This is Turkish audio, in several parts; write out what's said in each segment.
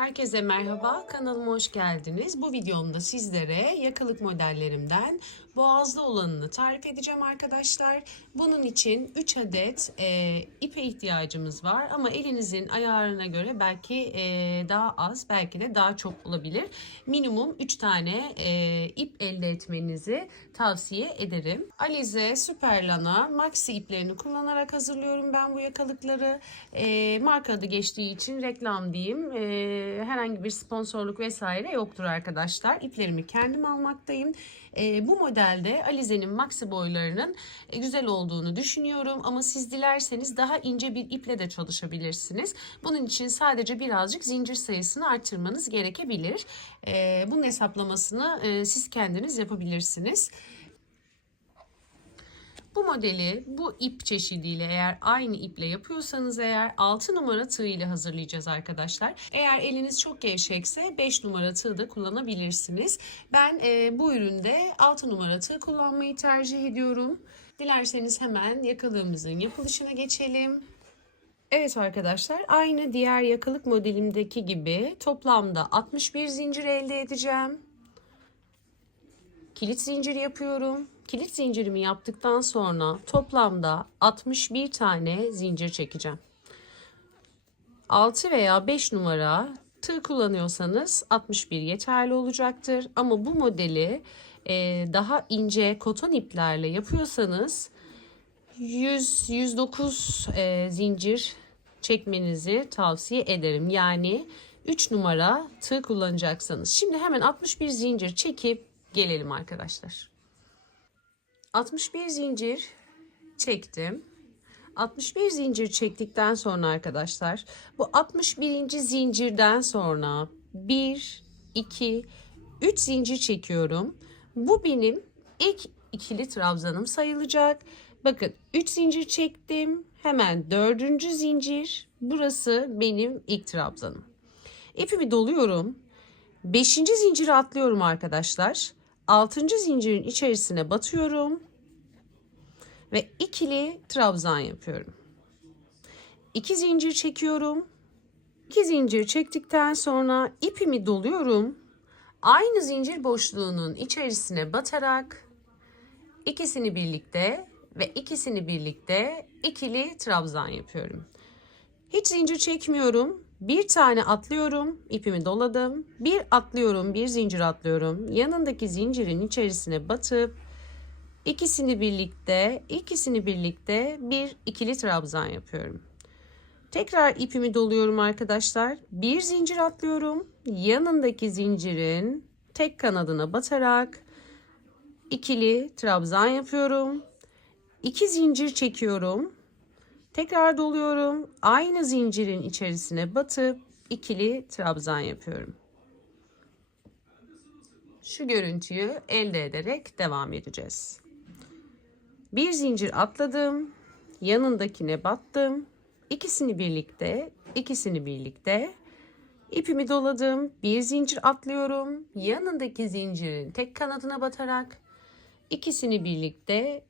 Herkese merhaba, kanalıma hoş geldiniz. Bu videomda sizlere yakalık modellerimden boğazlı olanını tarif edeceğim arkadaşlar. Bunun için 3 adet ipe ihtiyacımız var ama elinizin ayarına göre belki daha az, belki de daha çok olabilir. Minimum 3 tane ip elde etmenizi tavsiye ederim. Alize, Superlana, Maxi iplerini kullanarak hazırlıyorum ben bu yakalıkları. Marka adı geçtiği için reklam diyeyim. Herhangi bir sponsorluk vesaire yoktur arkadaşlar. İplerimi kendim almaktayım. Bu modelde Alize'nin maxi boylarının güzel olduğunu düşünüyorum. Ama siz dilerseniz daha ince bir iple de çalışabilirsiniz. Bunun için sadece birazcık zincir sayısını arttırmanız gerekebilir. Bunun hesaplamasını siz kendiniz yapabilirsiniz. Bu modeli bu ip çeşidiyle eğer aynı iple yapıyorsanız eğer 6 numara tığ ile hazırlayacağız arkadaşlar. Eğer eliniz çok gevşekse 5 numara tığ da kullanabilirsiniz. Ben bu üründe 6 numara tığ kullanmayı tercih ediyorum. Dilerseniz hemen yakalığımızın yapılışına geçelim. Evet arkadaşlar, aynı diğer yakalık modelimdeki gibi toplamda 61 zincir elde edeceğim. Kilit zinciri yapıyorum. Kilit zincirimi yaptıktan sonra toplamda 61 tane zincir çekeceğim. 6 veya 5 numara tığ kullanıyorsanız 61 yeterli olacaktır. Ama bu modeli daha ince koton iplerle yapıyorsanız 100-109 zincir çekmenizi tavsiye ederim. Yani 3 numara tığ kullanacaksanız. Şimdi hemen 61 zincir çekip gelelim arkadaşlar. 61 zincir çektim. 61 zincir çektikten sonra arkadaşlar bu 61. zincirden sonra 1, 2, 3 zincir çekiyorum. Bu benim ilk ikili trabzanım sayılacak. Bakın 3 zincir çektim. Hemen 4. zincir. Burası benim ilk trabzanım. İpimi doluyorum. 5. zinciri atlıyorum arkadaşlar. 6. zincirin içerisine batıyorum ve ikili trabzan yapıyorum. 2 zincir çekiyorum. 2 zincir çektikten sonra ipimi doluyorum. Aynı zincir boşluğunun içerisine batarak ikisini birlikte ve ikisini birlikte ikili trabzan yapıyorum. Hiç zincir çekmiyorum. Bir tane atlıyorum, ipimi doladım. Bir atlıyorum, bir zincir atlıyorum. Yanındaki zincirin içerisine batıp ikisini birlikte bir ikili trabzan yapıyorum. Tekrar ipimi doluyorum arkadaşlar. Bir zincir atlıyorum. Yanındaki zincirin tek kanadına batarak ikili trabzan yapıyorum. 2 zincir çekiyorum. Tekrar doluyorum. Aynı zincirin içerisine batıp ikili trabzan yapıyorum. Şu görüntüyü elde ederek devam edeceğiz. Bir zincir atladım. Yanındakine battım. İkisini birlikte ipimi doladım. Bir zincir atlıyorum. Yanındaki zincirin tek kanadına batarak ikisini birlikte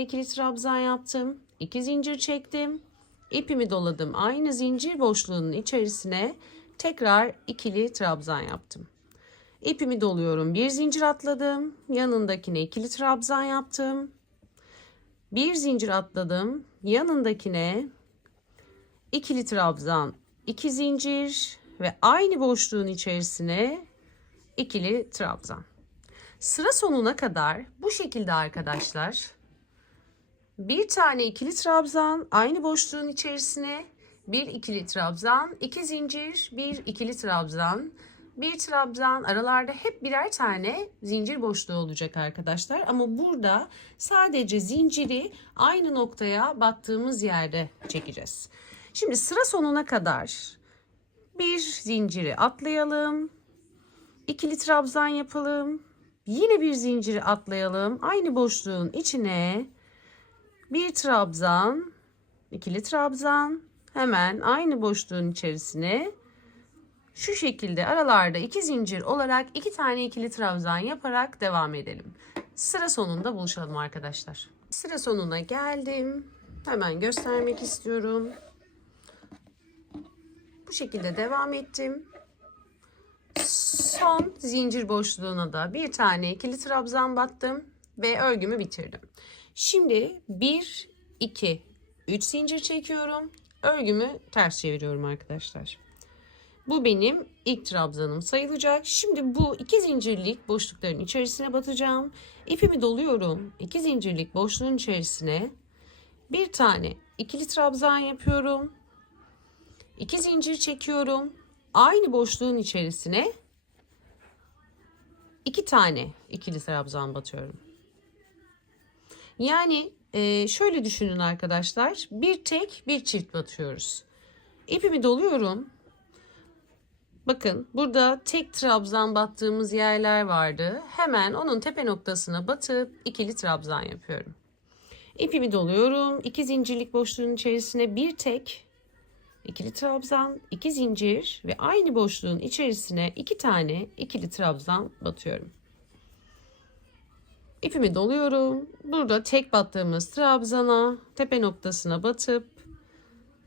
ikili trabzan yaptım. 2 zincir çektim. İpimi doladım. Aynı zincir boşluğunun içerisine tekrar ikili trabzan yaptım. İpimi doluyorum. Bir zincir atladım. Yanındakine ikili trabzan yaptım. Bir zincir atladım. Yanındakine ikili trabzan, 2 zincir ve aynı boşluğun içerisine ikili trabzan. Sıra sonuna kadar bu şekilde arkadaşlar. Bir tane ikili trabzan, aynı boşluğun içerisine bir ikili trabzan, 2 zincir, bir ikili trabzan, bir trabzan, aralarda hep birer tane zincir boşluğu olacak arkadaşlar. Ama burada sadece zinciri aynı noktaya battığımız yerde çekeceğiz. Şimdi sıra sonuna kadar bir zinciri atlayalım. İkili trabzan yapalım. Yine bir zinciri atlayalım. Aynı boşluğun içine bir trabzan, ikili trabzan, hemen aynı boşluğun içerisine şu şekilde aralarda 2 zincir olarak 2 tane ikili trabzan yaparak devam edelim. Sıra sonunda buluşalım arkadaşlar. Sıra sonuna geldim. Hemen göstermek istiyorum. Bu şekilde devam ettim. Son zincir boşluğuna da bir tane ikili trabzan battım ve örgümü bitirdim. Şimdi 1, 2, 3 zincir çekiyorum. Örgümü ters çeviriyorum arkadaşlar. Bu benim ilk trabzanım sayılacak. Şimdi bu 2 zincirlik boşlukların içerisine batacağım. İpimi doluyorum. 2 zincirlik boşluğun içerisine bir tane ikili trabzan yapıyorum. 2 zincir çekiyorum. Aynı boşluğun içerisine 2 tane ikili trabzan batıyorum. Yani şöyle düşünün arkadaşlar. Bir tek bir çift batıyoruz. İpimi doluyorum. Bakın burada tek trabzan battığımız yerler vardı. Hemen onun tepe noktasına batıp ikili trabzan yapıyorum. İpimi doluyorum. 2 zincirlik boşluğun içerisine bir tek ikili trabzan, 2 zincir ve aynı boşluğun içerisine 2 tane ikili trabzan batıyorum. İpimi doluyorum. Burada tek battığımız trabzana tepe noktasına batıp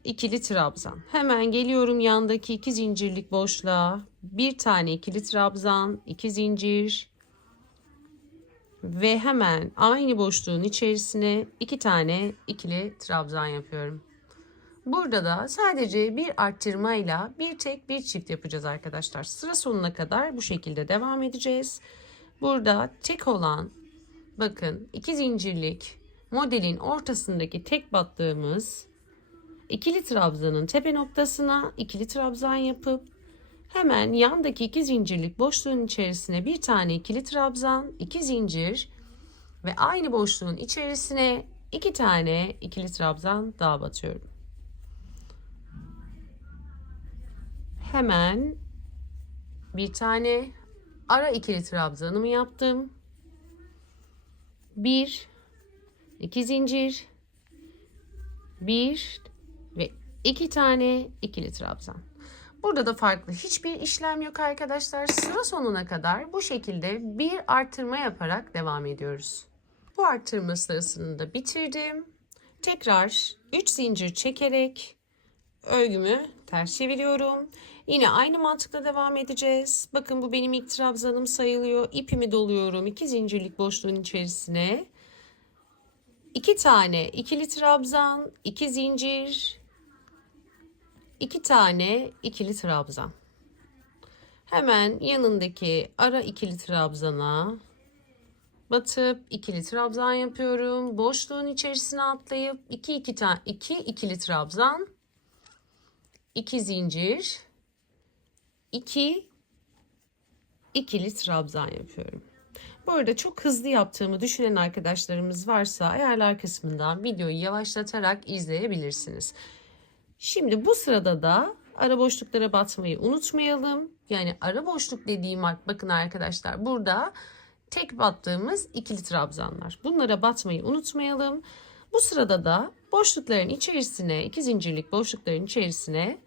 ikili trabzan. Hemen geliyorum yandaki 2 zincirlik boşluğa. Bir tane ikili trabzan, 2 zincir ve hemen aynı boşluğun içerisine 2 tane ikili trabzan yapıyorum. Burada da sadece bir arttırmayla bir tek bir çift yapacağız arkadaşlar. Sıra sonuna kadar bu şekilde devam edeceğiz. Burada tek olan, bakın 2 zincirlik modelin ortasındaki tek battığımız ikili trabzanın tepe noktasına ikili trabzan yapıp hemen yandaki 2 zincirlik boşluğun içerisine bir tane ikili trabzan, 2 zincir ve aynı boşluğun içerisine 2 tane ikili trabzan daha batıyorum. Hemen bir tane ara ikili trabzanımı yaptım. 1, 2 zincir, 1 ve 2 tane ikili trabzan. Burada da farklı hiçbir işlem yok arkadaşlar. Sıra sonuna kadar bu şekilde bir artırma yaparak devam ediyoruz. Bu artırma sırasını da bitirdim. Tekrar 3 zincir çekerek örgümü ters çeviriyorum. Yine aynı mantıkla devam edeceğiz. Bakın bu benim ilk trabzanım sayılıyor. İpimi doluyorum 2 zincirlik boşluğun içerisine. 2 tane ikili trabzan, 2 zincir, 2 tane ikili trabzan. Hemen yanındaki ara ikili trabzana batıp ikili trabzan yapıyorum. Boşluğun içerisine atlayıp 2 ikili trabzan, 2 zincir, 2 ikili trabzan yapıyorum. Bu arada çok hızlı yaptığımı düşünen arkadaşlarımız varsa ayarlar kısmından videoyu yavaşlatarak izleyebilirsiniz. Şimdi bu sırada da ara boşluklara batmayı unutmayalım. Yani ara boşluk dediğim bakın arkadaşlar burada tek battığımız ikili trabzanlar. Bunlara batmayı unutmayalım. Bu sırada da boşlukların içerisine 2 zincirlik boşlukların içerisine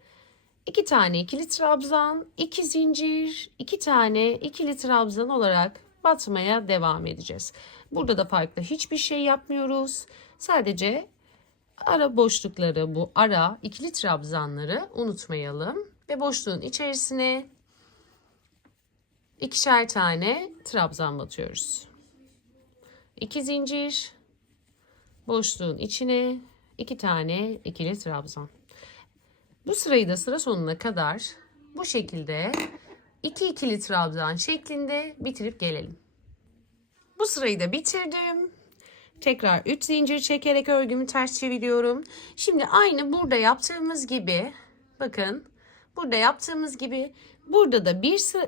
2 tane ikili trabzan, 2 zincir, 2 tane ikili trabzan olarak batmaya devam edeceğiz. Burada da farklı hiçbir şey yapmıyoruz. Sadece ara boşlukları, bu ara ikili trabzanları unutmayalım. Ve boşluğun içerisine 2'şer tane trabzan batıyoruz. 2 zincir, boşluğun içine 2 tane ikili trabzan. Bu sırayı da sıra sonuna kadar bu şekilde 2 ikili trabzan şeklinde bitirip gelelim. Bu sırayı da bitirdim. Tekrar 3 zincir çekerek örgümü ters çeviriyorum. Şimdi aynı burada yaptığımız gibi, bakın burada yaptığımız gibi burada da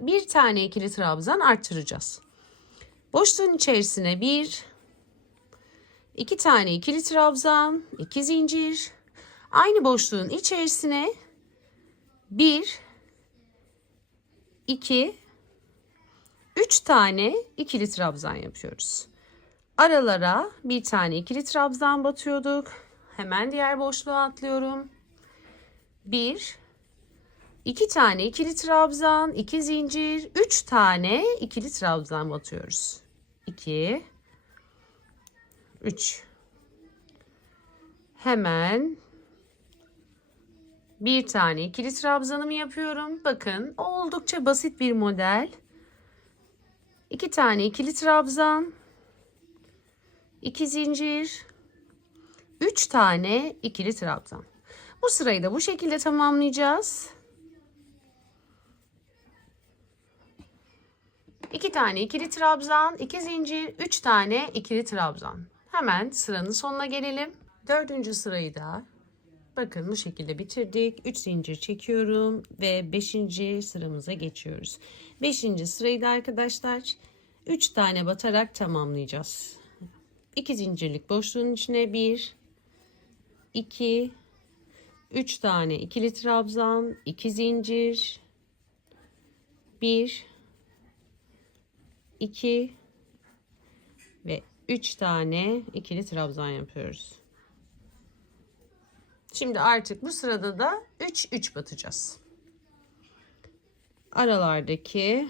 bir tane ikili trabzan arttıracağız. Boşluğun içerisine 2 tane ikili trabzan, 2 zincir, aynı boşluğun içerisine 2, 3 tane ikili trabzan yapıyoruz. Aralara bir tane ikili trabzan batıyorduk. Hemen diğer boşluğa atlıyorum. 2 tane ikili trabzan, 2 zincir, 3 tane ikili trabzan batıyoruz. 2, 3. Hemen Bir tane ikili trabzanımı yapıyorum. Bakın oldukça basit bir model. 2 tane ikili trabzan, 2 zincir, 3 tane ikili trabzan. Bu sırayı da bu şekilde tamamlayacağız. 2 tane ikili trabzan, 2 zincir, 3 tane ikili trabzan. Hemen sıranın sonuna gelelim. 4. sırayı da bakın bu şekilde bitirdik. 3 zincir çekiyorum ve 5. sıramıza geçiyoruz. 5. sırayı da arkadaşlar 3 tane batarak tamamlayacağız. 2 zincirlik boşluğun içine 1, 2, 3 tane ikili trabzan, 2 zincir, 1, 2 ve 3 tane ikili trabzan yapıyoruz. Şimdi artık bu sırada da 3 batacağız. Aralardaki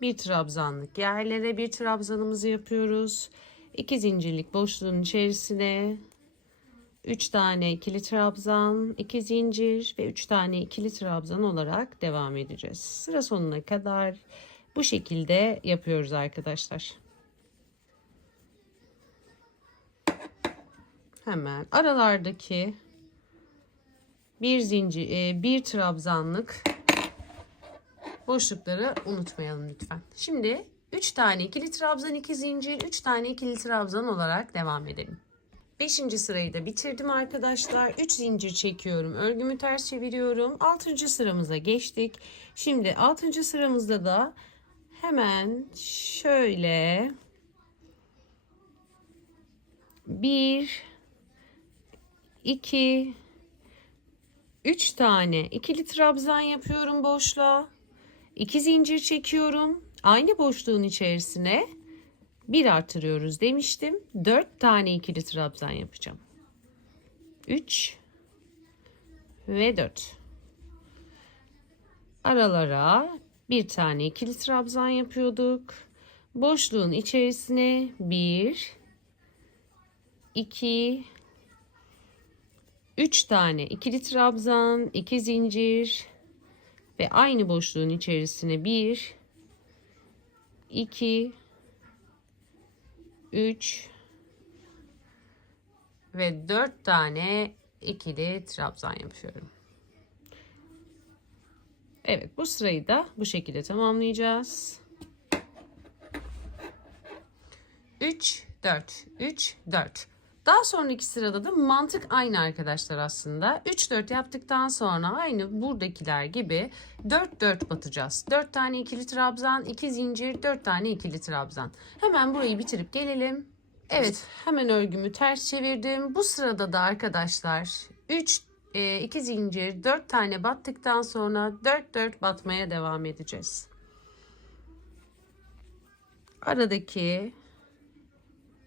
bir trabzanlık yerlere bir trabzanımızı yapıyoruz. 2 zincirlik boşluğun içerisine 3 tane ikili trabzan, 2 zincir ve 3 tane ikili trabzan olarak devam edeceğiz. Sıra sonuna kadar bu şekilde yapıyoruz arkadaşlar. Hemen aralardaki bir zincir, bir trabzanlık boşlukları unutmayalım lütfen. Şimdi 3 tane ikili trabzan, 2 zincir, 3 tane ikili trabzan olarak devam edelim. 5. sırayı da bitirdim arkadaşlar. 3 zincir çekiyorum. Örgümü ters çeviriyorum. 6. sıramıza geçtik. Şimdi 6. sıramızda da hemen şöyle 1, 2, 3 tane ikili trabzan yapıyorum boşluğa. 2 zincir çekiyorum. Aynı boşluğun içerisine 1 artırıyoruz demiştim. 4 tane ikili trabzan yapacağım. 3 ve 4. Aralara bir tane ikili trabzan yapıyorduk. Boşluğun içerisine 1, 2, 3 tane ikili trabzan, 2 zincir ve aynı boşluğun içerisine 1, 2, 3 ve 4 tane ikili trabzan yapıyorum. Evet, bu sırayı da bu şekilde tamamlayacağız. 3, 4, 3, 4. Daha sonraki sırada da mantık aynı arkadaşlar aslında. 3, 4 yaptıktan sonra aynı buradakiler gibi 4, 4 batacağız. 4 tane ikili trabzan, 2 zincir, 4 tane ikili trabzan. Hemen burayı bitirip gelelim. Evet, hemen örgümü ters çevirdim. Bu sırada da arkadaşlar 3, 2 zincir, 4 tane battıktan sonra 4, 4 batmaya devam edeceğiz. Aradaki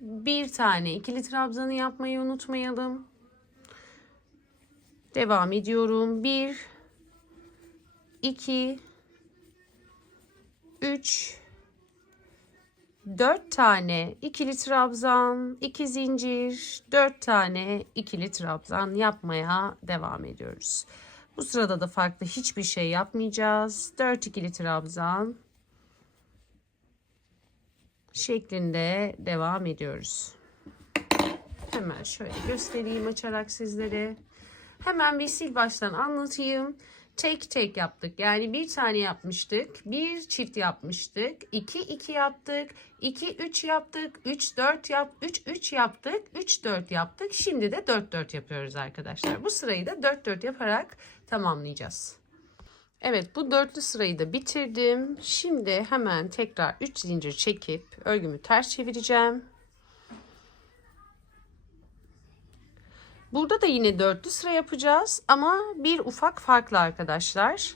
bir tane ikili trabzanı yapmayı unutmayalım. Devam ediyorum. 1, 2, 3, 4 tane ikili trabzan, 2 zincir, 4 tane ikili trabzan yapmaya devam ediyoruz. Bu sırada da farklı hiçbir şey yapmayacağız. 4 ikili trabzan şeklinde devam ediyoruz. Hemen şöyle göstereyim açarak sizlere. Hemen bir sil baştan anlatayım. Tek tek yaptık. Yani bir tane yapmıştık. Bir çift yapmıştık. 2 2 yaptık. 2 3 yaptık. 3 4 3 3 yaptık. 3 4 yaptık. Şimdi de 4 4 yapıyoruz arkadaşlar. Bu sırayı da 4 4 yaparak tamamlayacağız. Evet, bu dörtlü sırayı da bitirdim. Şimdi hemen tekrar 3 zincir çekip örgümü ters çevireceğim. Burada da yine dörtlü sıra yapacağız ama bir ufak farklı arkadaşlar.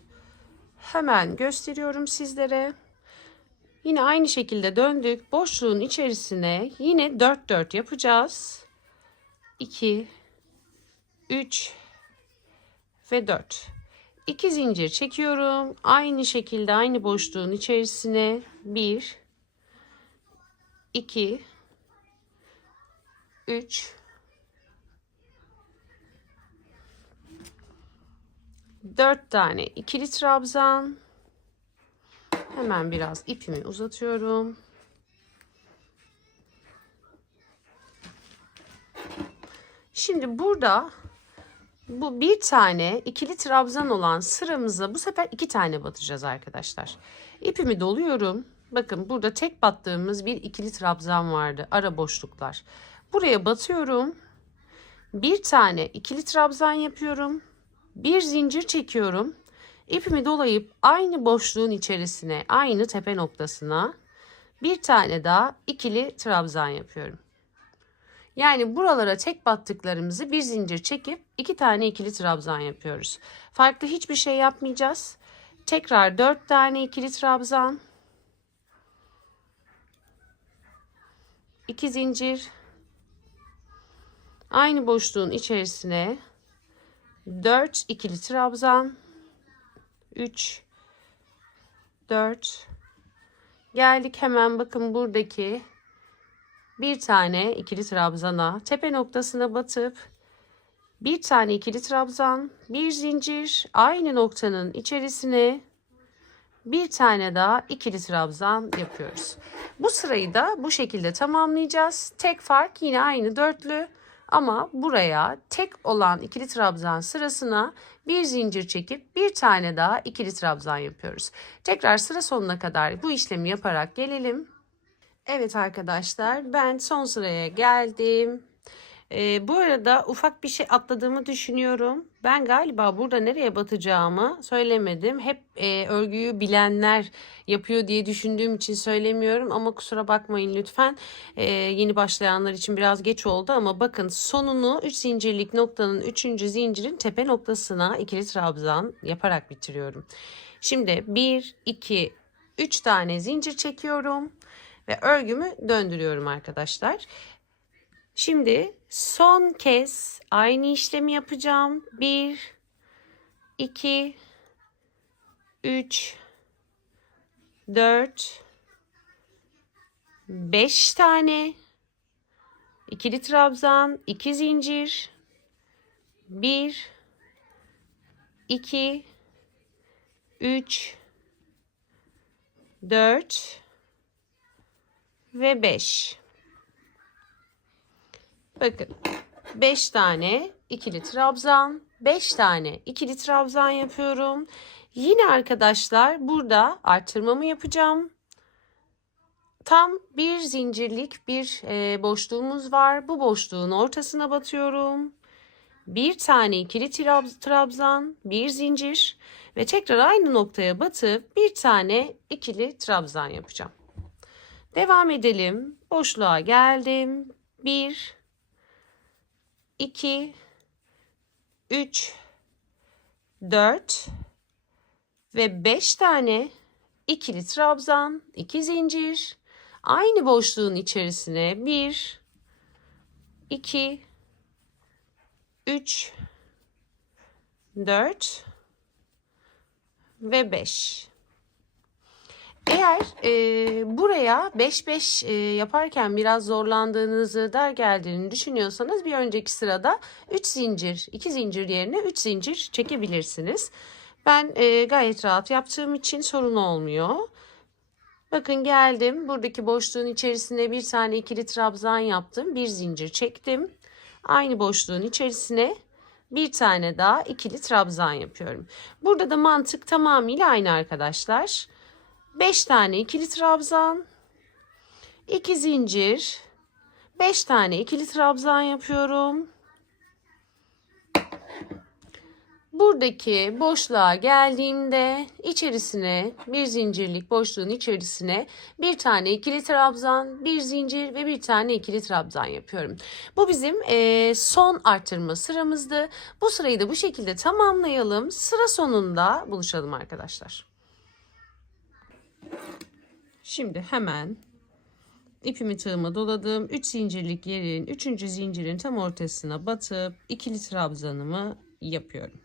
Hemen gösteriyorum sizlere. Yine aynı şekilde döndük. Boşluğun içerisine yine 4 4 yapacağız. 2, 3 ve 4. 2 zincir çekiyorum. Aynı şekilde aynı boşluğun içerisine 1, 2, 3, 4 tane ikili trabzan. Hemen biraz ipimi uzatıyorum. Şimdi burada bu bir tane ikili trabzan olan sıramıza bu sefer 2 tane batacağız arkadaşlar. İpimi doluyorum. Bakın burada tek battığımız bir ikili trabzan vardı. Ara boşluklar. Buraya batıyorum. Bir tane ikili trabzan yapıyorum. Bir zincir çekiyorum. İpimi dolayıp aynı boşluğun içerisine, aynı tepe noktasına bir tane daha ikili trabzan yapıyorum. Yani buralara tek battıklarımızı bir zincir çekip 2 tane ikili trabzan yapıyoruz. Farklı hiçbir şey yapmayacağız. Tekrar 4 tane ikili trabzan. 2 zincir. Aynı boşluğun içerisine 4 ikili trabzan. 3 4 geldik, hemen bakın buradaki bir tane ikili trabzana tepe noktasına batıp bir tane ikili trabzan, bir zincir, aynı noktanın içerisine bir tane daha ikili trabzan yapıyoruz. Bu sırayı da bu şekilde tamamlayacağız. Tek fark yine aynı dörtlü ama buraya tek olan ikili trabzan sırasına bir zincir çekip bir tane daha ikili trabzan yapıyoruz. Tekrar sıra sonuna kadar bu işlemi yaparak gelelim. Evet arkadaşlar, ben son sıraya geldim. Bu arada ufak bir şey atladığımı düşünüyorum. Ben galiba burada nereye batacağımı söylemedim. Hep örgüyü bilenler yapıyor diye düşündüğüm için söylemiyorum. Ama kusura bakmayın lütfen. Yeni başlayanlar için biraz geç oldu. Ama bakın sonunu 3 zincirlik noktanın 3. zincirin tepe noktasına ikili trabzan yaparak bitiriyorum. Şimdi 1, 2, 3 tane zincir çekiyorum. Ve örgümü döndürüyorum arkadaşlar. Şimdi son kez aynı işlemi yapacağım. 1, 2, 3, 4, 5 tane ikili trabzan, 2 zincir, 1, 2, 3, 4 ve 5. Bakın 5 tane ikili trabzan, 5 tane ikili trabzan yapıyorum. Yine arkadaşlar burada artırmamı yapacağım. Tam bir zincirlik bir boşluğumuz var. Bu boşluğun ortasına batıyorum. Bir tane ikili trabzan, bir zincir ve tekrar aynı noktaya batıp bir tane ikili trabzan yapacağım. Devam edelim. Boşluğa geldim. 1, 2, 3, 4 ve 5 tane ikili trabzan, 2 zincir. Aynı boşluğun içerisine 1, 2, 3, 4 ve 5. Eğer buraya 5-5 yaparken biraz zorlandığınızı, dar geldiğini düşünüyorsanız bir önceki sırada 3 zincir, 2 zincir yerine 3 zincir çekebilirsiniz. Ben gayet rahat yaptığım için sorun olmuyor. Bakın geldim. Buradaki boşluğun içerisine bir tane ikili trabzan yaptım. Bir zincir çektim. Aynı boşluğun içerisine bir tane daha ikili trabzan yapıyorum. Burada da mantık tamamıyla aynı arkadaşlar. 5 tane ikili trabzan, 2 zincir, 5 tane ikili trabzan yapıyorum. Buradaki boşluğa geldiğimde içerisine bir zincirlik boşluğun içerisine bir tane ikili trabzan, bir zincir ve bir tane ikili trabzan yapıyorum. Bu bizim son artırma sıramızdı. Bu sırayı da bu şekilde tamamlayalım. Sıra sonunda buluşalım arkadaşlar. Şimdi hemen ipimi tığıma doladım. 3 zincirlik yerin 3. zincirin tam ortasına batıp ikili trabzanımı yapıyorum.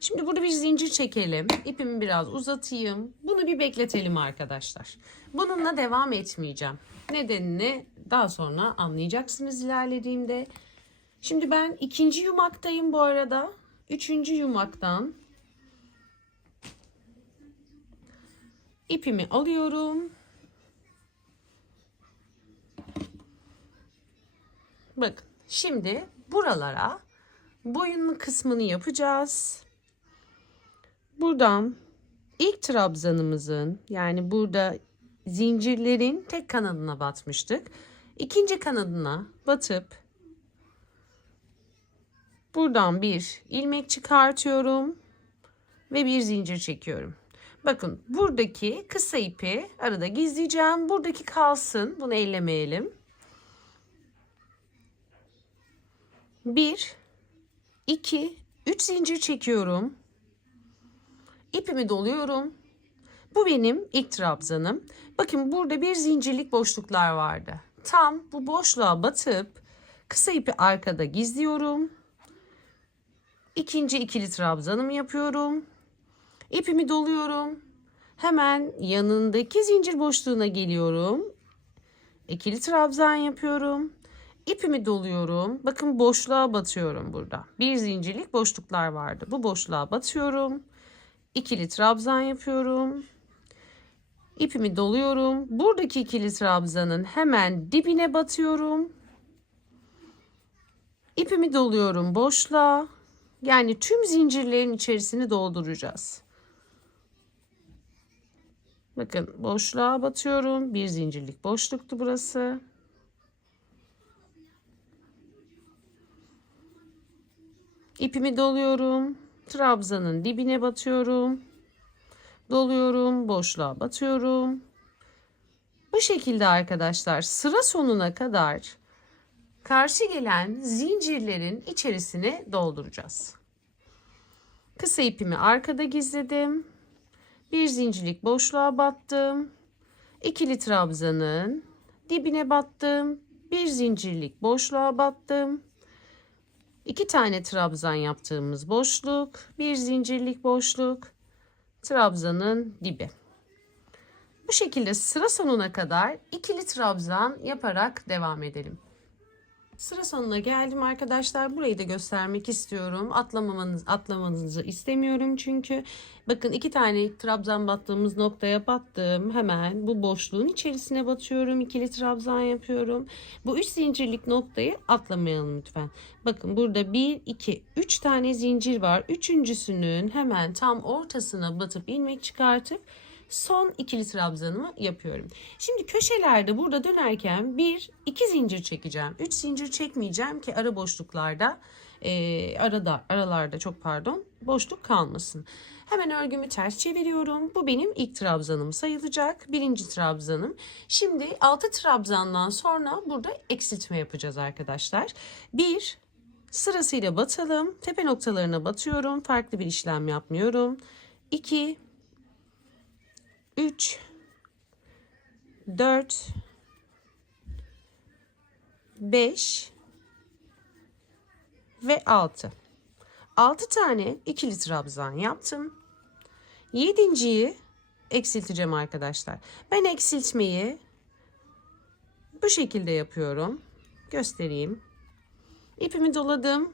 Şimdi burada bir zincir çekelim. İpimi biraz uzatayım. Bunu bir bekletelim arkadaşlar. Bununla devam etmeyeceğim. Nedenini daha sonra anlayacaksınız ilerlediğimde. Şimdi ben 2. yumaktayım bu arada. 3. yumaktan İpimi alıyorum. Bakın şimdi buralara boyunlu kısmını yapacağız. Buradan ilk trabzanımızın, yani burada zincirlerin tek kanadına batmıştık. İkinci kanadına batıp buradan bir ilmek çıkartıyorum ve bir zincir çekiyorum. Bakın buradaki kısa ipi arada gizleyeceğim. Buradaki kalsın. Bunu ellemeyelim. 1, 2, 3 zincir çekiyorum. İpimi doluyorum. Bu benim ilk trabzanım. Bakın burada bir zincirlik boşluklar vardı. Tam bu boşluğa batıp kısa ipi arkada gizliyorum. İkinci ikili trabzanımı yapıyorum. İpimi doluyorum. Hemen yanındaki zincir boşluğuna geliyorum. İkili trabzan yapıyorum. İpimi doluyorum. Bakın boşluğa batıyorum burada. Bir zincirlik boşluklar vardı. Bu boşluğa batıyorum. İkili trabzan yapıyorum. İpimi doluyorum. Buradaki ikili trabzanın hemen dibine batıyorum. İpimi doluyorum boşluğa. Yani tüm zincirlerin içerisini dolduracağız. Bakın boşluğa batıyorum. Bir zincirlik boşluktu burası. İpimi doluyorum. Trabzanın dibine batıyorum. Doluyorum. Boşluğa batıyorum. Bu şekilde arkadaşlar sıra sonuna kadar karşı gelen zincirlerin içerisine dolduracağız. Kısa ipimi arkada gizledim. Bir zincirlik boşluğa battım. İkili trabzanın dibine battım. Bir zincirlik boşluğa battım. 2 tane trabzan yaptığımız boşluk, bir zincirlik boşluk, trabzanın dibi. Bu şekilde sıra sonuna kadar ikili trabzan yaparak devam edelim. Sıra sonuna geldim arkadaşlar. Burayı da göstermek istiyorum. Atlamanızı istemiyorum çünkü. Bakın 2 tane trabzan battığımız noktaya battım. Hemen bu boşluğun içerisine batıyorum. İkili trabzan yapıyorum. Bu 3 zincirlik noktayı atlamayalım lütfen. Bakın burada 1, 2, 3 tane zincir var. Üçüncüsünün hemen tam ortasına batıp ilmek çıkartıp son ikili trabzanımı yapıyorum. Şimdi köşelerde burada dönerken 1, 2 zincir çekeceğim. 3 zincir çekmeyeceğim ki ara boşluklarda aralarda boşluk kalmasın. Hemen örgümü ters çeviriyorum. Bu benim ilk trabzanım sayılacak. Birinci trabzanım. Şimdi 6 trabzandan sonra burada eksiltme yapacağız arkadaşlar. 1, sırasıyla batalım. Tepe noktalarına batıyorum. Farklı bir işlem yapmıyorum. 2, 3, 4, 5 ve 6. 6 tane ikili trabzan yaptım. 7.'yi eksilteceğim arkadaşlar. Ben eksiltmeyi bu şekilde yapıyorum. Göstereyim. İpimi doladım.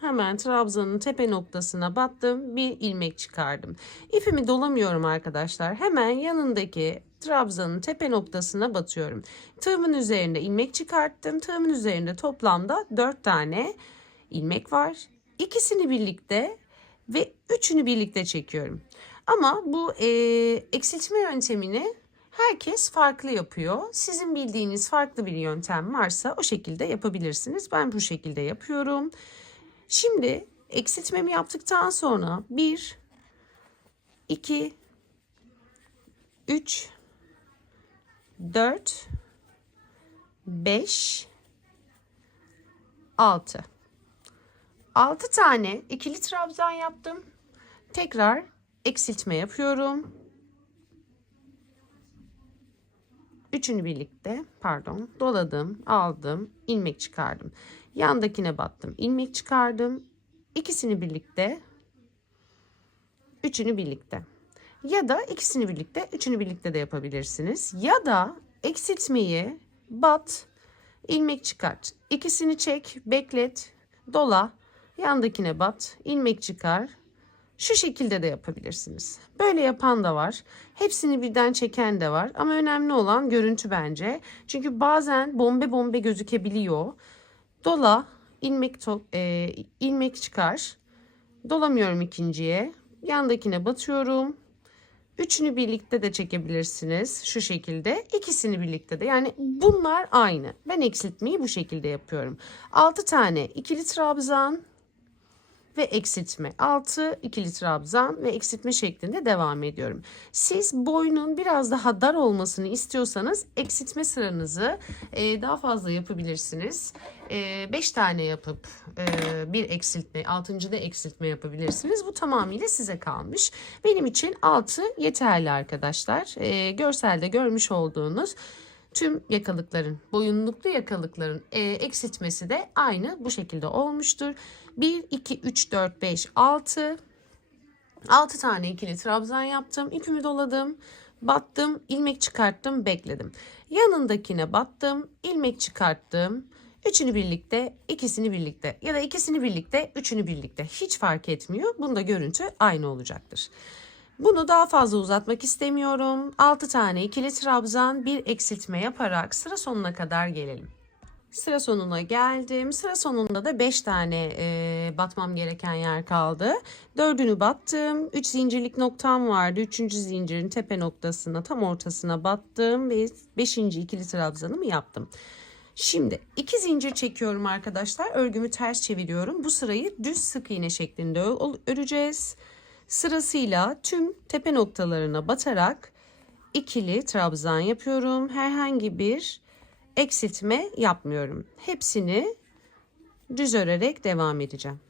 Hemen trabzanın tepe noktasına battım. Bir ilmek çıkardım. İpimi dolamıyorum arkadaşlar. Hemen yanındaki trabzanın tepe noktasına batıyorum. Tığımın üzerinde ilmek çıkarttım. Tığımın üzerinde toplamda 4 tane ilmek var. İkisini birlikte ve üçünü birlikte çekiyorum. Ama bu eksiltme yöntemini herkes farklı yapıyor. Sizin bildiğiniz farklı bir yöntem varsa o şekilde yapabilirsiniz. Ben bu şekilde yapıyorum. Şimdi eksiltmemi yaptıktan sonra 1, 2, 3, 4, 5, 6. 6 tane ikili trabzan yaptım. Tekrar eksiltme yapıyorum. Üçünü birlikte doladım, aldım, ilmek çıkardım. Yandakine battım, ilmek çıkardım. İkisini birlikte, üçünü birlikte. Ya da ikisini birlikte, üçünü birlikte de yapabilirsiniz. Ya da eksiltmeyi bat, ilmek çıkart. İkisini çek, beklet, dola. Yandakine bat, ilmek çıkar. Şu şekilde de yapabilirsiniz. Böyle yapan da var. Hepsini birden çeken de var. Ama önemli olan görüntü bence. Çünkü bazen bombe bombe gözükebiliyor. Dola, ilmek çıkar. Dolamıyorum ikinciye. Yandakine batıyorum. Üçünü birlikte de çekebilirsiniz. Şu şekilde. İkisini birlikte de. Yani bunlar aynı. Ben eksiltmeyi bu şekilde yapıyorum. 6 tane ikili trabzan ve eksiltme. 6 ikili trabzan ve eksiltme şeklinde devam ediyorum. Siz boynun biraz daha dar olmasını istiyorsanız eksiltme sıranızı daha fazla yapabilirsiniz. 5 tane yapıp bir eksiltme, 6. da eksiltme yapabilirsiniz. Bu tamamıyla size kalmış. Benim için 6 yeterli arkadaşlar. Görselde görmüş olduğunuz tüm yakalıkların, boyunluklu yakalıkların eksiltmesi de aynı bu şekilde olmuştur. 1, 2, 3, 4, 5, 6. 6 tane ikili trabzan yaptım. İpimi doladım. Battım. İlmek çıkarttım. Bekledim. Yanındakine battım. İlmek çıkarttım. Üçünü birlikte, ikisini birlikte ya da ikisini birlikte, üçünü birlikte. Hiç fark etmiyor. Bunda görüntü aynı olacaktır. Bunu daha fazla uzatmak istemiyorum. 6 tane ikili trabzan, bir eksiltme yaparak sıra sonuna kadar gelelim. Sıra sonuna geldim. Sıra sonunda da 5 tane batmam gereken yer kaldı. 4'ünü battım. 3 zincirlik noktam vardı. 3. zincirin tepe noktasına, tam ortasına battım ve 5. ikili trabzanımı yaptım. Şimdi 2 zincir çekiyorum arkadaşlar. Örgümü ters çeviriyorum. Bu sırayı düz sık iğne şeklinde öreceğiz. Sırasıyla tüm tepe noktalarına batarak ikili trabzan yapıyorum. Herhangi bir eksiltme yapmıyorum. Hepsini düz örerek devam edeceğim.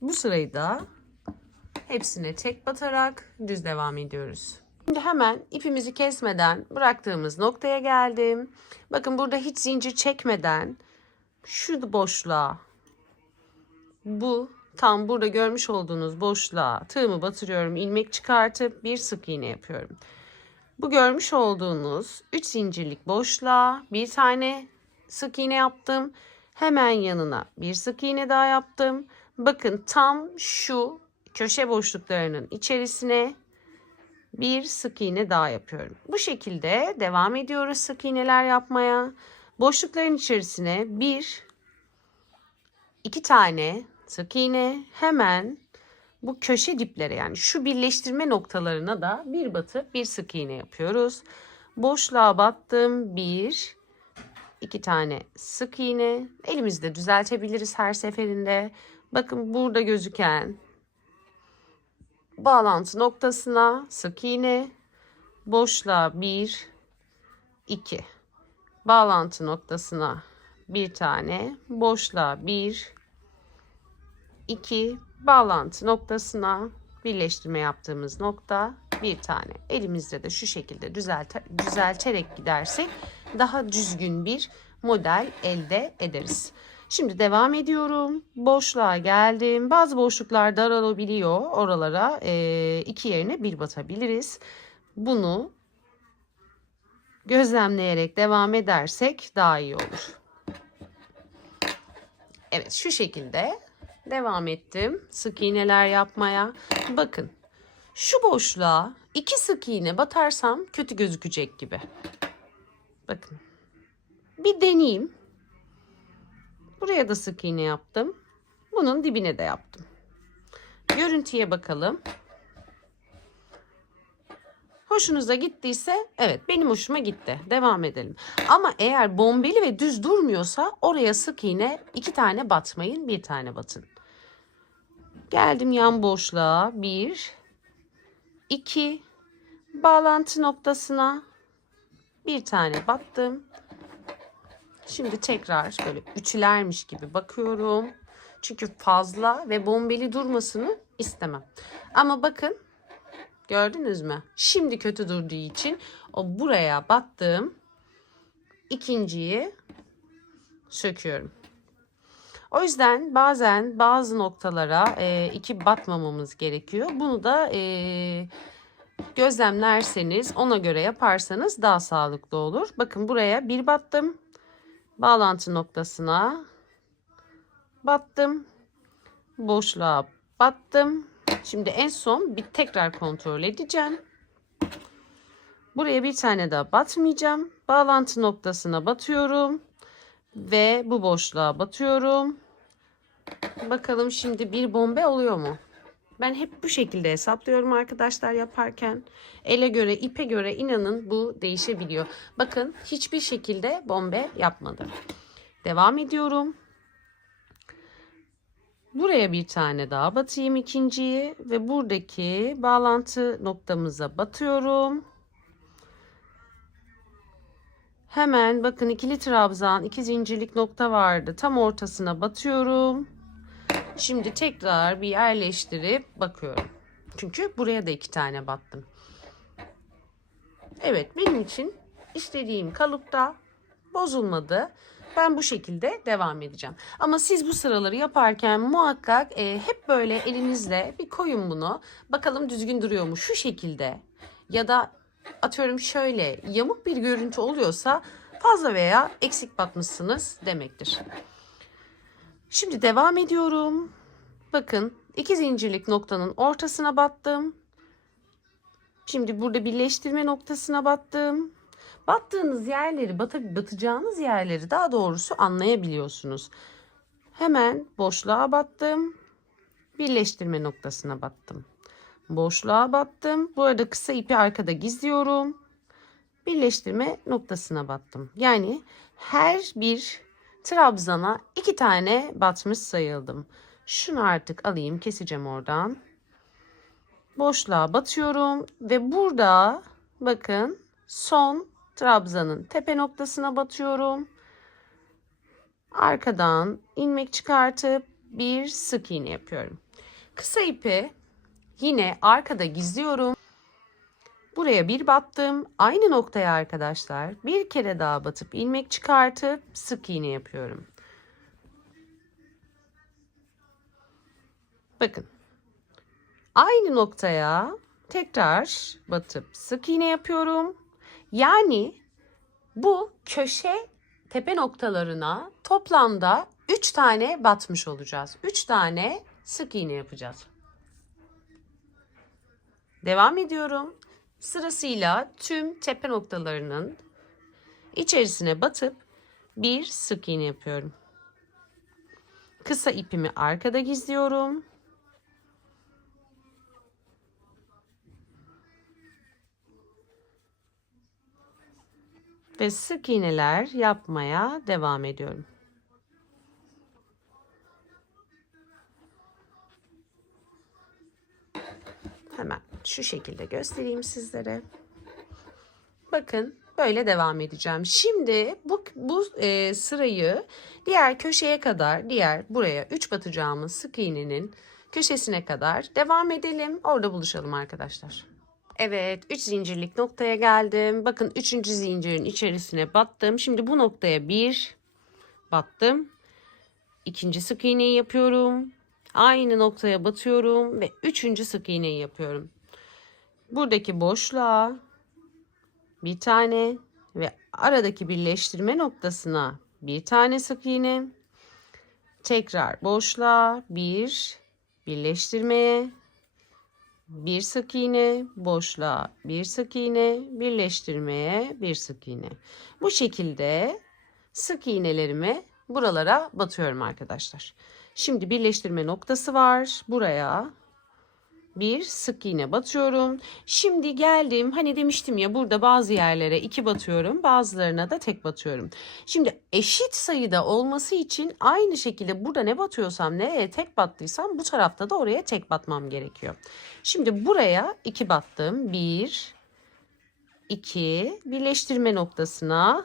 Bu sırayı da hepsine tek batarak düz devam ediyoruz. Şimdi hemen ipimizi kesmeden bıraktığımız noktaya geldim. Bakın burada hiç zincir çekmeden şu boşluğa, bu tam burada görmüş olduğunuz boşluğa tığımı batırıyorum. İlmek çıkartıp bir sık iğne yapıyorum. Bu görmüş olduğunuz 3 zincirlik boşluğa bir tane sık iğne yaptım. Hemen yanına bir sık iğne daha yaptım. Bakın tam şu köşe boşluklarının içerisine bir sık iğne daha yapıyorum. Bu şekilde devam ediyoruz sık iğneler yapmaya. Boşlukların içerisine iki tane sık iğne, hemen bu köşe diplere, yani şu birleştirme noktalarına da bir batıp bir sık iğne yapıyoruz. Boşluğa battım. İki tane sık iğne. Elimizde düzeltebiliriz her seferinde. Bakın burada gözüken bağlantı noktasına sık iğne, boşluğa 2, bağlantı noktasına bir tane, boşluğa 2, bağlantı noktasına birleştirme yaptığımız nokta bir tane. Elimizde de şu şekilde düzelterek gidersek daha düzgün bir model elde ederiz. Şimdi devam ediyorum. Boşluğa geldim. Bazı boşluklar daralabiliyor. Oralara 2 yerine 1 batabiliriz. Bunu gözlemleyerek devam edersek daha iyi olur. Evet, şu şekilde devam ettim sık iğneler yapmaya. Bakın şu boşluğa 2 sık iğne batarsam kötü gözükecek gibi. Bakın bir deneyeyim. Buraya da sık iğne yaptım. Bunun dibine de yaptım. Görüntüye bakalım. Hoşunuza gittiyse evet, benim hoşuma gitti. Devam edelim. Ama eğer bombeli ve düz durmuyorsa oraya sık iğne 2 tane batmayın, 1 tane batın. Geldim yan boşluğa 2, bağlantı noktasına bir tane battım. Şimdi tekrar böyle üçlermiş gibi bakıyorum. Çünkü fazla ve bombeli durmasını istemem. Ama bakın, gördünüz mü? Şimdi kötü durduğu için o buraya battığım ikinciyi söküyorum. O yüzden bazen bazı noktalara iki batmamamız gerekiyor. Bunu da gözlemlerseniz, ona göre yaparsanız daha sağlıklı olur. Bakın buraya bir battım. Bağlantı noktasına battım. Boşluğa battım. Şimdi en son bir tekrar kontrol edeceğim. Buraya bir tane daha batmayacağım. Bağlantı noktasına batıyorum. Ve bu boşluğa batıyorum. Bakalım şimdi bir bombe oluyor mu? Ben hep bu şekilde hesaplıyorum arkadaşlar yaparken. Ele göre, ipe göre inanın bu değişebiliyor. Bakın hiçbir şekilde bombe yapmadı. Devam ediyorum. Buraya bir tane daha batayım, ikinciyi, ve buradaki bağlantı noktamıza batıyorum. Hemen bakın ikili trabzan, iki zincirlik nokta vardı. Tam ortasına batıyorum. Şimdi tekrar bir yerleştirip bakıyorum. Çünkü buraya da iki tane battım. Evet, benim için istediğim kalıpta, bozulmadı. Ben bu şekilde devam edeceğim. Ama siz bu sıraları yaparken muhakkak hep böyle elinizle bir koyun bunu. Bakalım düzgün duruyor mu? Şu şekilde ya da atıyorum şöyle yamuk bir görüntü oluyorsa fazla veya eksik batmışsınız demektir. Şimdi devam ediyorum. Bakın iki zincirlik noktanın ortasına battım. Şimdi burada birleştirme noktasına battım. Battığınız yerleri, batacağınız yerleri daha doğrusu anlayabiliyorsunuz. Hemen boşluğa battım. Birleştirme noktasına battım. Boşluğa battım. Bu arada kısa ipi arkada gizliyorum. Birleştirme noktasına battım. Yani her bir trabzana iki tane batmış sayıldım. Şunu artık alayım, keseceğim oradan. Boşluğa batıyorum ve burada bakın son trabzanın tepe noktasına batıyorum. Arkadan ilmek çıkartıp bir sık iğne yapıyorum. Kısa ipi yine arkada gizliyorum. Buraya bir battım. Aynı noktaya arkadaşlar bir kere daha batıp ilmek çıkartıp sık iğne yapıyorum. Bakın. Aynı noktaya tekrar batıp sık iğne yapıyorum. Yani bu köşe tepe noktalarına toplamda 3 tane batmış olacağız. 3 tane sık iğne yapacağız. Devam ediyorum. Sırasıyla tüm tepe noktalarının içerisine batıp bir sık iğne yapıyorum. Kısa ipimi arkada gizliyorum. Ve sık iğneler yapmaya devam ediyorum. Hemen şu şekilde göstereyim sizlere. Bakın böyle devam edeceğim. Şimdi bu sırayı diğer köşeye kadar, diğer buraya 3 batacağımız sık iğnenin köşesine kadar devam edelim. Orada buluşalım arkadaşlar. Evet, 3 zincirlik noktaya geldim. Bakın 3. zincirin içerisine battım. Şimdi bu noktaya bir battım. İkinci sık iğneyi yapıyorum. Aynı noktaya batıyorum ve 3. sık iğneyi yapıyorum. Buradaki boşluğa bir tane ve aradaki birleştirme noktasına bir tane sık iğne. Tekrar boşluğa bir, birleştirmeye bir sık iğne, boşluğa bir sık iğne, birleştirmeye bir sık iğne. Bu şekilde sık iğnelerimi buralara batıyorum arkadaşlar. Şimdi birleştirme noktası var. Buraya bir sık iğne batıyorum. Şimdi geldim, hani demiştim ya, burada bazı yerlere 2 batıyorum, bazılarına da tek batıyorum. Şimdi eşit sayıda olması için aynı şekilde burada ne batıyorsam, nereye tek battıysam bu tarafta da oraya tek batmam gerekiyor. Şimdi buraya 2 battım. 1 2 birleştirme noktasına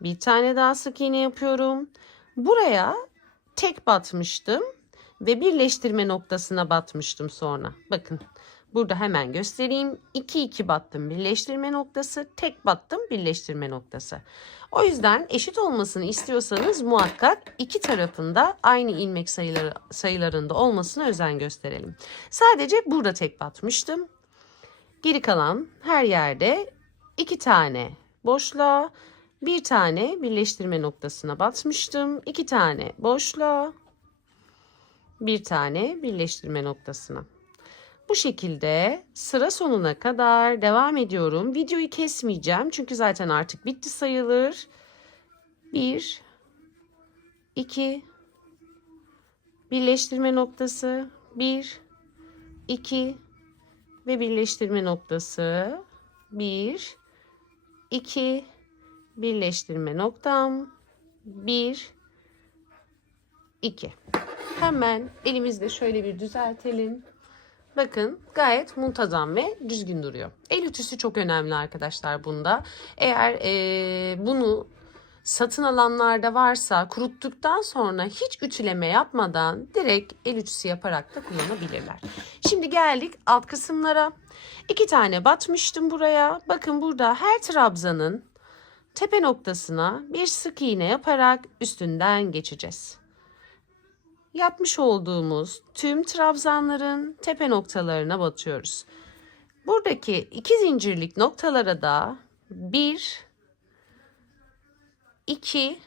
bir tane daha sık iğne yapıyorum. Buraya tek batmıştım ve birleştirme noktasına batmıştım sonra. Bakın Burada hemen göstereyim. 2 2 battım birleştirme noktası, tek battım birleştirme noktası. O yüzden eşit olmasını istiyorsanız muhakkak iki tarafında aynı ilmek sayılarında olmasına özen gösterelim. Sadece burada tek batmıştım. Geri kalan her yerde 2 tane boşluğa, bir tane birleştirme noktasına batmıştım. 2 tane boşluğa, bir tane birleştirme noktasına. Bu şekilde sıra sonuna kadar devam ediyorum. Videoyu kesmeyeceğim çünkü zaten artık bitti sayılır. 1, 2, birleştirme noktası, 1, 2 ve birleştirme noktası, 1, 2, birleştirme noktam, 1, 2. Hemen elimizde şöyle bir düzeltelim. Bakın gayet muntazam ve düzgün duruyor. El ütüsü çok önemli arkadaşlar bunda. Eğer bunu satın alanlarda varsa kuruttuktan sonra hiç ütüleme yapmadan direkt el ütüsü yaparak da kullanabilirler. Şimdi geldik alt kısımlara. 2 tane batmıştım buraya. Bakın burada her trabzanın tepe noktasına bir sık iğne yaparak üstünden geçeceğiz. Yapmış olduğumuz tüm trabzanların tepe noktalarına batıyoruz. Buradaki 2 zincirlik noktalara da 1, 2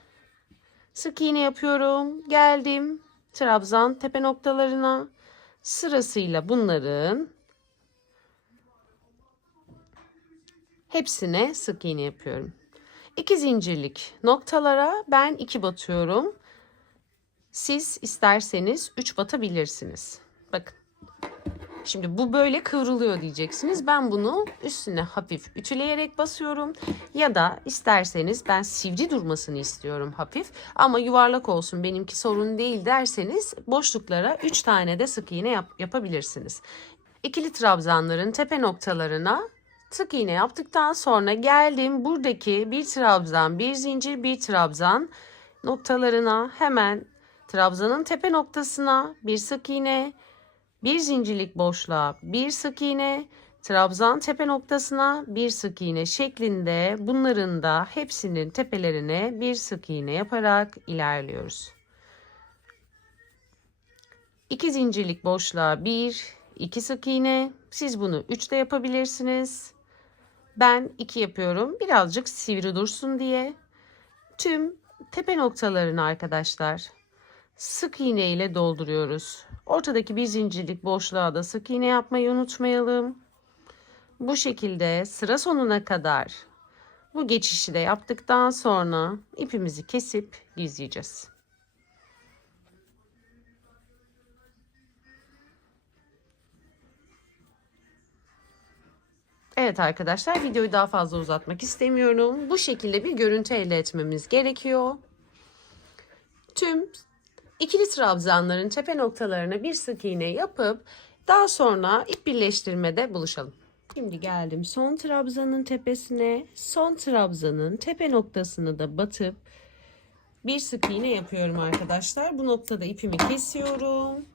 sık iğne yapıyorum. Geldim trabzan tepe noktalarına. Sırasıyla bunların hepsine sık iğne yapıyorum. 2 zincirlik noktalara ben 2 batıyorum. Siz isterseniz 3 batabilirsiniz. Bakın. Şimdi bu böyle kıvrılıyor diyeceksiniz. Ben bunu üstüne hafif ütüleyerek basıyorum. Ya da isterseniz ben sivri durmasını istiyorum hafif. Ama yuvarlak olsun benimki sorun değil derseniz boşluklara 3 tane de sık iğne yapabilirsiniz. İkili trabzanların tepe noktalarına sık iğne yaptıktan sonra geldim buradaki bir trabzan, bir zincir, bir trabzan noktalarına hemen trabzanın tepe noktasına bir sık iğne, bir zincirlik boşluğa bir sık iğne, trabzan tepe noktasına bir sık iğne şeklinde bunların da hepsinin tepelerine bir sık iğne yaparak ilerliyoruz. 2 zincirlik boşluğa 1, 2 sık iğne. Siz bunu 3 de yapabilirsiniz. Ben 2 yapıyorum. Birazcık sivri dursun diye. Tüm tepe noktalarını arkadaşlar sık iğne ile dolduruyoruz. Ortadaki bir zincirlik boşluğa da sık iğne yapmayı unutmayalım. Bu şekilde sıra sonuna kadar bu geçişi de yaptıktan sonra ipimizi kesip gizleyeceğiz. Evet arkadaşlar videoyu daha fazla uzatmak istemiyorum. Bu şekilde bir görüntü elde etmemiz gerekiyor. Tüm ikili trabzanların tepe noktalarına bir sık iğne yapıp daha sonra ip birleştirmede buluşalım. Şimdi geldim son trabzanın tepesine. Son trabzanın tepe noktasını da batıp bir sık iğne yapıyorum arkadaşlar. Bu noktada ipimi kesiyorum.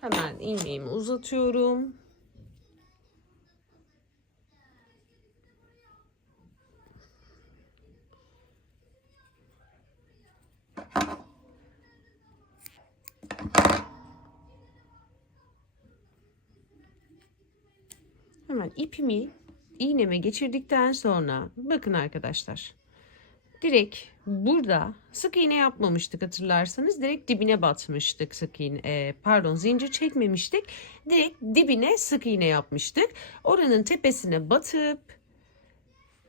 Hemen ilmeğimi uzatıyorum. Hemen ipimi iğneme geçirdikten sonra bakın arkadaşlar. Direkt burada sık iğne yapmamıştık hatırlarsanız. Direkt dibine batmıştık sık iğne. Zincir çekmemiştik. Direkt dibine sık iğne yapmıştık. Oranın tepesine batıp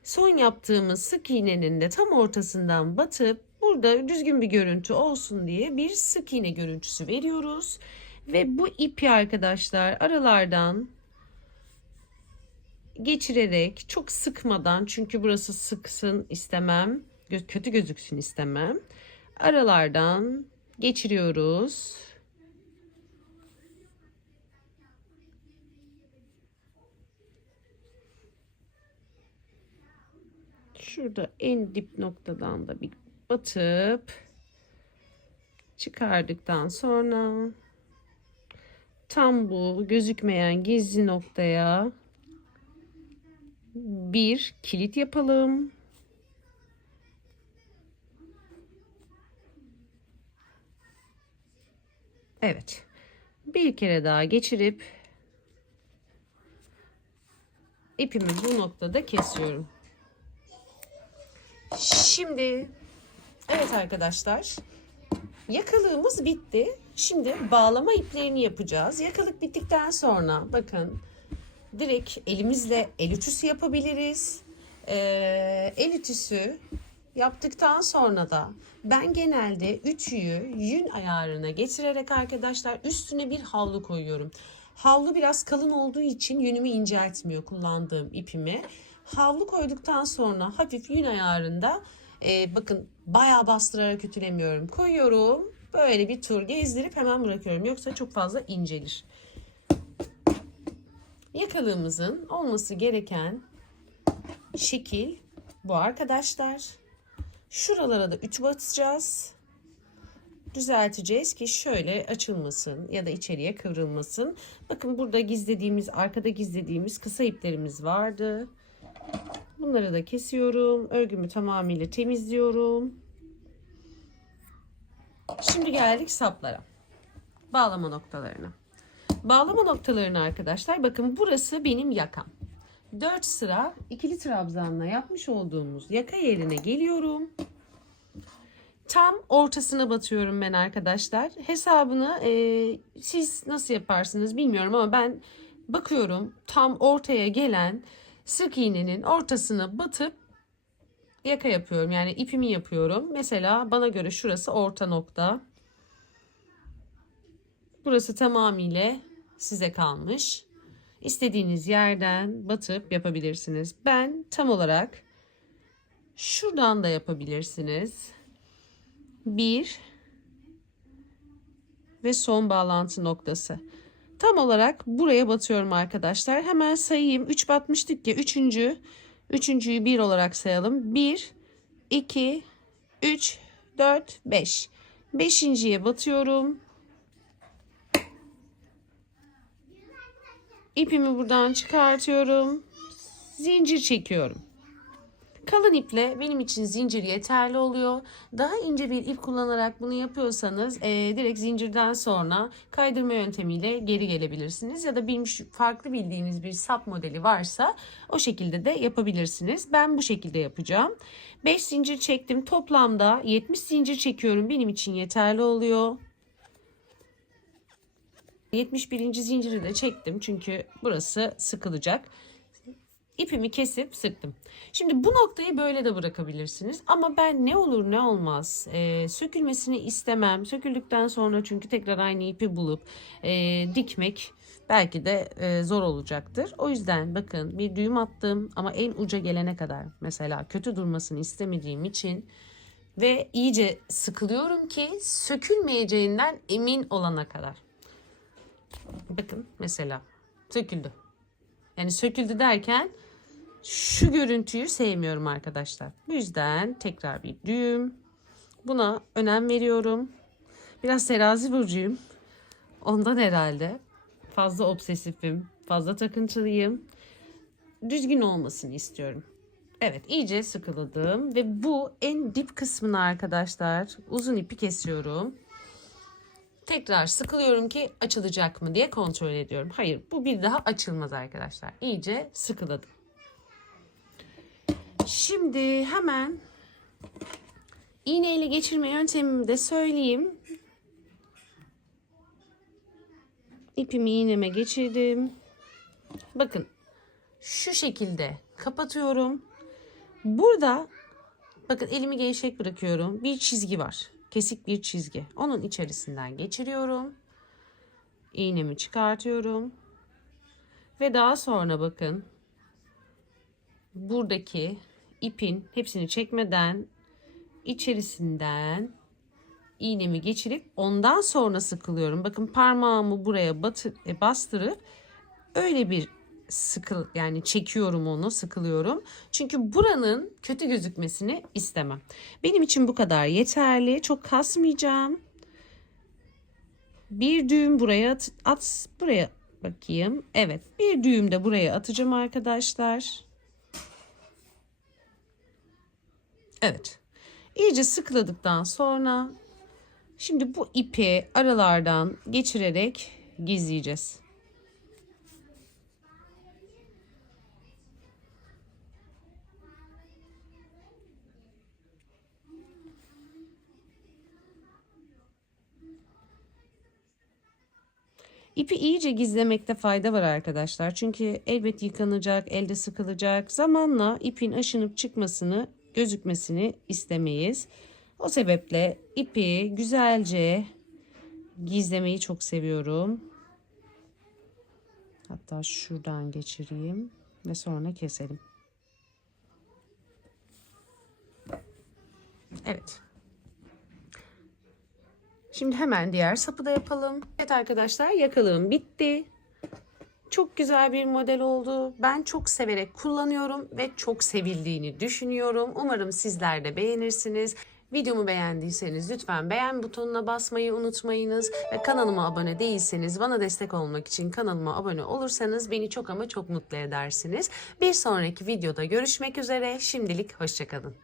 son yaptığımız sık iğnenin de tam ortasından batıp burada düzgün bir görüntü olsun diye bir sık iğne görüntüsü veriyoruz. Ve bu ipi arkadaşlar aralardan geçirerek çok sıkmadan çünkü burası sıksın istemem. Kötü gözüksün istemem. Aralardan geçiriyoruz. Şurada en dip noktadan da bir batıp çıkardıktan sonra tam bu gözükmeyen gizli noktaya bir kilit yapalım. Evet. Bir kere daha geçirip ipimi bu noktada kesiyorum. Şimdi evet arkadaşlar, yakalığımız bitti. Şimdi bağlama iplerini yapacağız. Yakalık bittikten sonra bakın direkt elimizle el ütüsü yapabiliriz. El ütüsü yaptıktan sonra da ben genelde ütüyü yün ayarına getirerek arkadaşlar üstüne bir havlu koyuyorum. Havlu biraz kalın olduğu için yünümü inceltmiyor kullandığım ipimi. Havlu koyduktan sonra hafif yün ayarında bakın bayağı bastırarak ütülemiyorum. Koyuyorum, böyle bir tur gezdirip hemen bırakıyorum. Yoksa çok fazla incelir. Yakalığımızın olması gereken şekil bu arkadaşlar. Şuralara da ütü batacağız. Düzelteceğiz ki şöyle açılmasın ya da içeriye kıvrılmasın. Bakın burada gizlediğimiz, arkada gizlediğimiz kısa iplerimiz vardı. Bunları da kesiyorum. Örgümü tamamıyla temizliyorum. Şimdi geldik saplara. Bağlama noktalarına. Bağlama noktalarını arkadaşlar bakın burası benim yakam. 4 sıra ikili trabzanla yapmış olduğumuz yaka yerine geliyorum. Tam ortasına batıyorum ben arkadaşlar. Hesabını siz nasıl yaparsınız bilmiyorum ama ben bakıyorum tam ortaya gelen sık iğnenin ortasına batıp yaka yapıyorum. Yani ipimi yapıyorum. Mesela bana göre şurası orta nokta. Burası tamamıyla size kalmış. İstediğiniz yerden batıp yapabilirsiniz. Ben tam olarak şuradan da yapabilirsiniz. Bir ve son bağlantı noktası. Tam olarak buraya batıyorum arkadaşlar. Hemen sayayım. 3 batmıştık ya. Üçüncüyü 1 olarak sayalım. 1, 2, 3, 4, 5. Beşinciye batıyorum. İpimi buradan çıkartıyorum. Zincir çekiyorum. Kalın iple benim için zincir yeterli oluyor. Daha ince bir ip kullanarak bunu yapıyorsanız direkt zincirden sonra kaydırma yöntemiyle geri gelebilirsiniz. Ya da farklı bildiğiniz bir sap modeli varsa o şekilde de yapabilirsiniz. Ben bu şekilde yapacağım. 5 zincir çektim. Toplamda 70 zincir çekiyorum. Benim için yeterli oluyor. 71. zinciri de çektim çünkü burası sıkılacak. İpimi kesip sıktım. Şimdi bu noktayı böyle de bırakabilirsiniz. Ama ben ne olur ne olmaz sökülmesini istemem. Söküldükten sonra çünkü tekrar aynı ipi bulup dikmek belki de zor olacaktır. O yüzden bakın bir düğüm attım ama en uca gelene kadar mesela kötü durmasını istemediğim için ve iyice sıkılıyorum ki sökülmeyeceğinden emin olana kadar. Bakın mesela söküldü. Yani söküldü derken şu görüntüyü sevmiyorum arkadaşlar. Bu yüzden tekrar bir düğüm. Buna önem veriyorum. Biraz terazi burcuyum. Ondan herhalde. Fazla obsesifim. Fazla takıntılıyım. Düzgün olmasını istiyorum. Evet, iyice sıkıladım. Ve bu en dip kısmını arkadaşlar uzun ipi kesiyorum. Tekrar sıkılıyorum ki açılacak mı diye kontrol ediyorum. Hayır, bu bir daha açılmaz arkadaşlar. İyice sıkıladım. Şimdi hemen iğneyle geçirme yöntemimi de söyleyeyim. İpimi iğneme geçirdim. Bakın şu şekilde kapatıyorum. Burada bakın elimi gevşek bırakıyorum. Bir çizgi var. Kesik bir çizgi. Onun içerisinden geçiriyorum. İğnemi çıkartıyorum. Ve daha sonra bakın buradaki ipin hepsini çekmeden içerisinden iğnemi geçirip ondan sonra sıkılıyorum. Bakın parmağımı buraya bastırıp öyle bir yani çekiyorum onu, sıkılıyorum. Çünkü buranın kötü gözükmesini istemem. Benim için bu kadar yeterli. Çok kasmayacağım. Bir düğüm buraya at buraya bakayım. Evet, bir düğüm de buraya atacağım arkadaşlar. Evet. İyice sıkıladıktan sonra şimdi bu ipi aralardan geçirerek gizleyeceğiz. İpi iyice gizlemekte fayda var arkadaşlar. Çünkü elbet yıkanacak, elde sıkılacak. Zamanla ipin aşınıp çıkmasını, gözükmesini istemeyiz. O sebeple ipi güzelce gizlemeyi çok seviyorum. Hatta şuradan geçireyim ve sonra keselim. Evet. Şimdi hemen diğer sapı da yapalım. Evet arkadaşlar, yakalığım bitti. Çok güzel bir model oldu. Ben çok severek kullanıyorum ve çok sevildiğini düşünüyorum. Umarım sizler de beğenirsiniz. Videomu beğendiyseniz lütfen beğen butonuna basmayı unutmayınız. Ve kanalıma abone değilseniz, bana destek olmak için kanalıma abone olursanız beni çok ama çok mutlu edersiniz. Bir sonraki videoda görüşmek üzere. Şimdilik hoşça kalın.